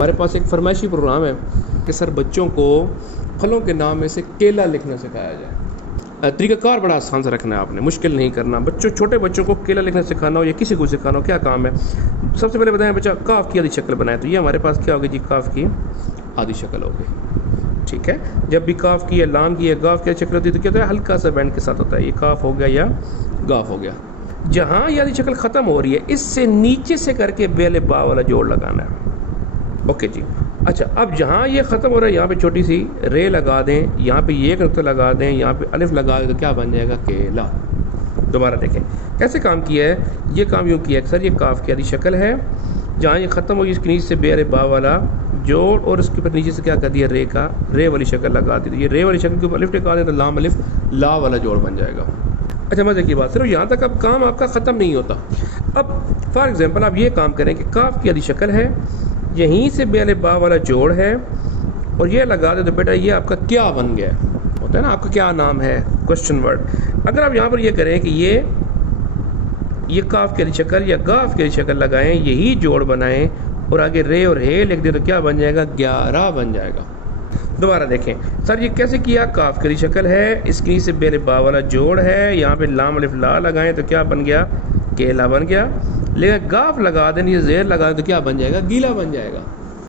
ہمارے پاس ایک فرمائشی پروگرام ہے کہ سر بچوں کو پھلوں کے نام میں سے کیلا لکھنا سکھایا جائے. طریقہ کار بڑا آسان سے رکھنا ہے آپ نے، مشکل نہیں کرنا. چھوٹے بچوں کو کیلا لکھنا سکھانا ہو یا کسی کو سکھانا ہو، کیا کام ہے؟ سب سے پہلے بتائیں بچہ کاف کی آدھی شکل بنائے، تو یہ ہمارے پاس کیا ہوگی جی؟ کاف کی آدھی شکل ہوگی. ٹھیک ہے، جب بھی کاف کی یا لام کی یا گاف کی شکل ہوتی ہے تو کیا ہوتا ہے؟ ہلکا سا بینڈ کے ساتھ ہوتا ہے. یہ کاف ہو گیا یا گاف ہو گیا. جہاں یہ آدھی شکل ختم ہو رہی ہے اس سے نیچے سے کر کے بے الف با والا جوڑ لگانا ہے. اوکے جی. اچھا، اب جہاں یہ ختم ہو رہا ہے یہاں پہ چھوٹی سی رے لگا دیں، یہاں پہ یہ ایک نقطہ لگا دیں، یہاں پہ الف لگا دیں، تو کیا بن جائے گا؟ کیلا. دوبارہ دیکھیں کیسے کام کیا ہے. یہ کام یوں کیا ہے سر، یہ کاف کی آدھی شکل ہے، جہاں یہ ختم ہوگی اس کے نیچے سے بے الف با والا جوڑ، اور اس کے اوپر نیچے سے کیا کر دیا؟ رے والی شکل لگا دی. تو یہ رے والی شکل کے اوپر الف لگا دیں تو لام الف لا والا جوڑ بن جائے گا. اچھا مزے کی بات، صرف یہاں تک اب کام آپ کا ختم نہیں ہوتا. اب فار ایگزامپل آپ یہ کام کریں کہ کاف کی آدھی شکل ہے، یہیں سے بے الف با والا جوڑ ہے، اور یہ لگا دیں تو بیٹا یہ آپ کا کیا بن گیا؟ ہوتا ہے نا آپ کا کیا نام ہے؟ Question word. اگر آپ یہاں پر یہ کریں کہ یہ کاف کی شکل یا گاف کی شکل لگائیں، یہی جوڑ بنائیں اور آگے رے اور ہے لکھ دیں تو کیا بن جائے گا؟ 11 بن جائے گا. دوبارہ دیکھیں سر، یہ کیسے کیا؟ کاف کی شکل ہے، اس کے نیچے بے الف با والا جوڑ ہے، یہاں پہ لام الف لا لگائیں تو کیا بن گیا؟ کیلا بن گیا. لیکن گاف لگا دیں، یہ زیر لگا دیں تو کیا بن جائے گا؟ گیلا بن جائے گا.